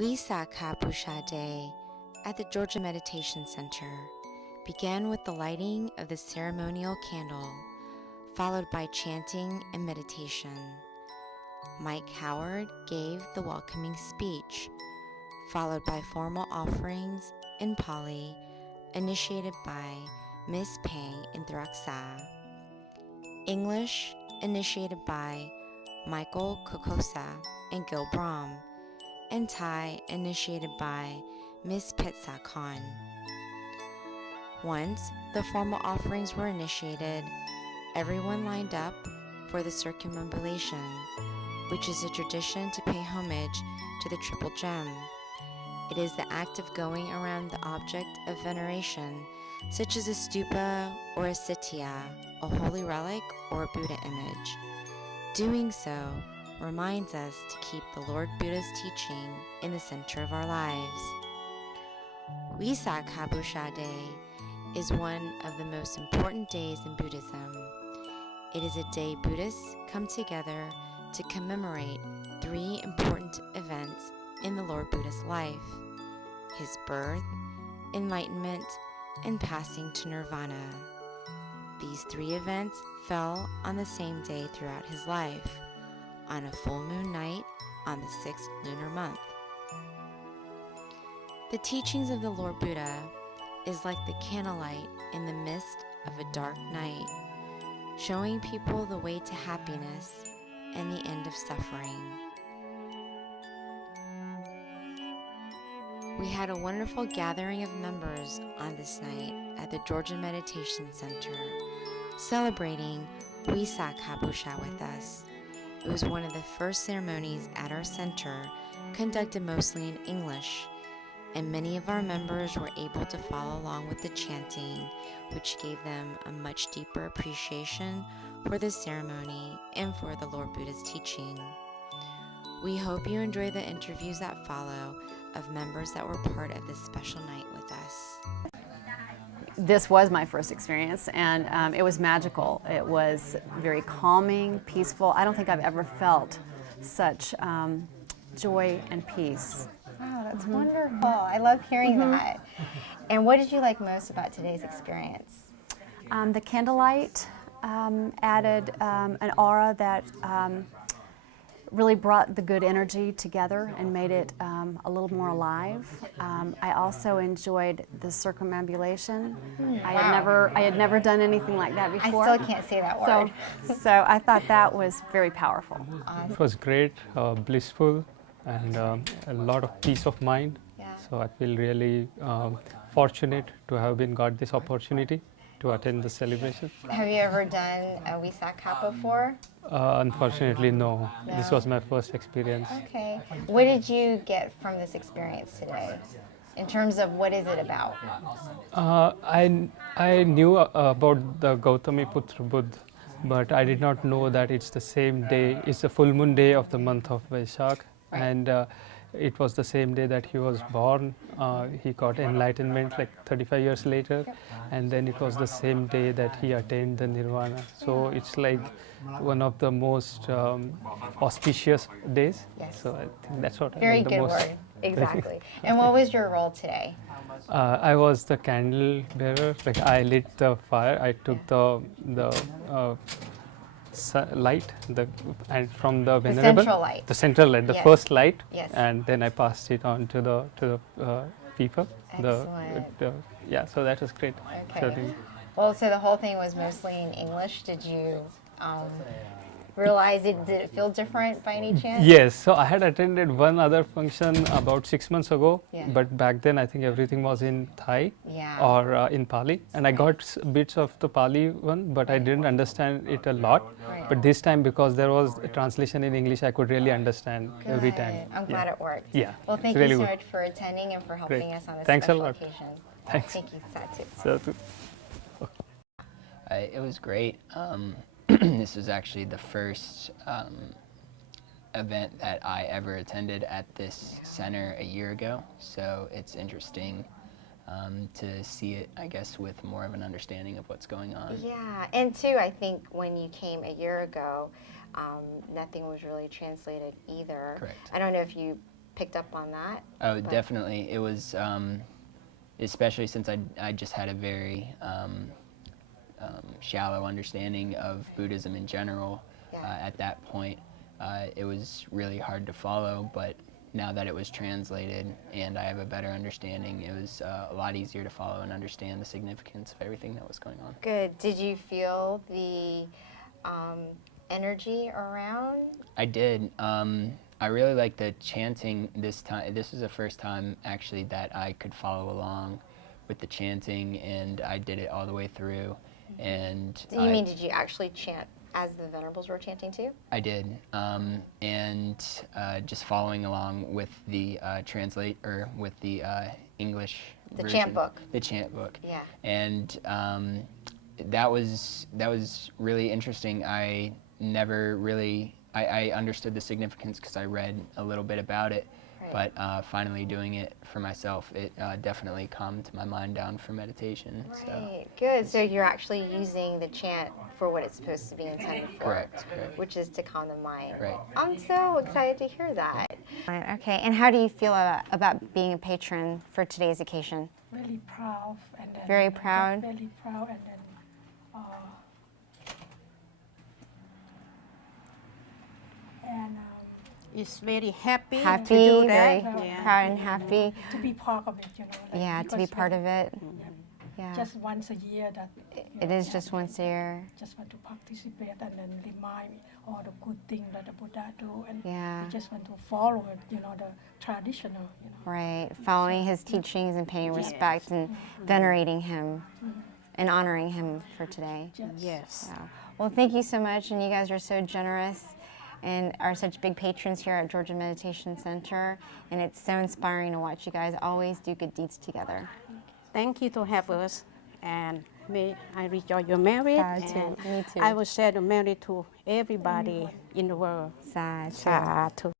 Vesak Day at the Georgia Meditation Center began with the lighting of the ceremonial candle, followed by chanting and meditation. Mike Howard gave the welcoming speech, followed by formal offerings in Pali, initiated by Ms. Pang Intralaska. English, initiated by Michael Kokoska and Gil Brahm, and Thai, initiated by Ms. Petsa Khan. Once the formal offerings were initiated, everyone lined up for the circumambulation, which is a tradition to pay homage to the Triple Gem. It is the act of going around the object of veneration, such as a stupa or a sitya, a holy relic or a Buddha image. Doing so reminds us to keep the Lord Buddha's teaching in the center of our lives. Vesak Day is one of the most important days in Buddhism. It is a day Buddhists come together to commemorate 3 important events in the Lord Buddha's life: his birth, enlightenment, and passing to Nirvana. These 3 events fell on the same day throughout his life, on a full moon night on the 6th lunar month. The teachings of the Lord Buddha is like the candlelight in the midst of a dark night, showing people the way to happiness and the end of suffering. We had a wonderful gathering of members on this night at the Georgia Meditation Center, celebrating Vesak with us. It was one of the first ceremonies at our center, conducted mostly in English, and many of our members were able to follow along with the chanting, which gave them a much deeper appreciation for the ceremony and for the Lord Buddha's teaching. We hope you enjoy the interviews that follow of members that were part of this special night with us. This was my first experience, and it was magical. It was very calming, peaceful. I don't think I've ever felt such joy and peace. Wow, that's wonderful. I love hearing that. And what did you like most about today's experience? The candlelight added an aura that really brought the good energy together and made it a little more alive. I also enjoyed the circumambulation. I had never done anything like that before. I still can't say that word. So I thought that was very powerful. It was great, blissful, and a lot of peace of mind. Yeah. So I feel really fortunate to have got this opportunity to attend the celebration. Have you ever done a Vesak before? Unfortunately, no. This No. was my first experience. Okay. What did you get from this experience today? In terms of what is it about? I knew about the Gautamiputra Buddha, but I did not know that it's the same day. It's the full moon day of the month of Vesak, and it was the same day that he was born. He got enlightenment like 35 years later, and then it was the same day that he attained the Nirvana. So it's like one of the most auspicious days. Yes. So I think that's what Very I like the good most. word. Exactly. And what was your role today? I was the candle bearer. Like I lit the fire. I took the light, and from the venerable, central light. the central light, the Yes. first light, Yes. and then I passed it on to the people. Excellent. Yeah, so that was great. Okay. Well, so the whole thing was mostly in English. Did you realize did it feel different by any chance? Yes, so I had attended one other function about 6 months ago, Yeah. but back then I think everything was in Thai Yeah. or in Pali, and I got bits of the Pali one, but I didn't understand it a lot. Right. But this time, because there was a translation in English, I could really understand every time. Good. I'm glad it worked. Yeah. Well, thank It's really you so good. much for attending and for helping Great. us on this Thanks a special lot. occasion. Thanks. Thank you, Satu. So, It was great. This was actually the first event that I ever attended at this center a year ago, so it's interesting to see it, I guess, with more of an understanding of what's going on. Yeah, and too, I think when you came a year ago, nothing was really translated either. Correct. I don't know if you picked up on that. Oh, definitely. It was, especially since I just had a very shallow understanding of Buddhism in general at that point. It was really hard to follow, but now that it was translated and I have a better understanding, it was a lot easier to follow and understand the significance of everything that was going on. Good. Did you feel the energy around? I did. I really liked the chanting this time. This was the first time actually that I could follow along with the chanting, and I did it all the way through. And Did you actually chant as the Venerables were chanting too? I did, and just following along with the with the English The version, chant book. The chant book. Yeah. And that was really interesting. I never really I understood the significance because I read a little bit about it, Right. but finally doing it for myself, it definitely calmed my mind down for meditation. So. Right. Good. So you're actually using the chant for what it's supposed to be intended for. Correct. Which is to calm the mind. Right. I'm so excited to hear that. Okay. And how do you feel about being a patron for today's occasion? Really proud, and then Very proud? Very proud, and then It's very happy, to Happy, do very that. Yeah. proud and happy. to be part of it, Yeah, to be because part of it. yeah, Yeah. just once a year that It is just once a year. just want to participate and then remind me all the good things that the Buddha do, and Yeah. we just want to follow it, the traditional, Right. Following his teachings and paying respect and venerating him and honoring him for today. Yes. Yeah. Well, thank you so much, and you guys are so generous and are such big patrons here at Georgia Meditation Center, and it's so inspiring to watch you guys always do good deeds together. Thank you to have us, and may I rejoice your marriage. Sad too. And Me too. I will share the marriage to everybody in the world. Sad. Sad.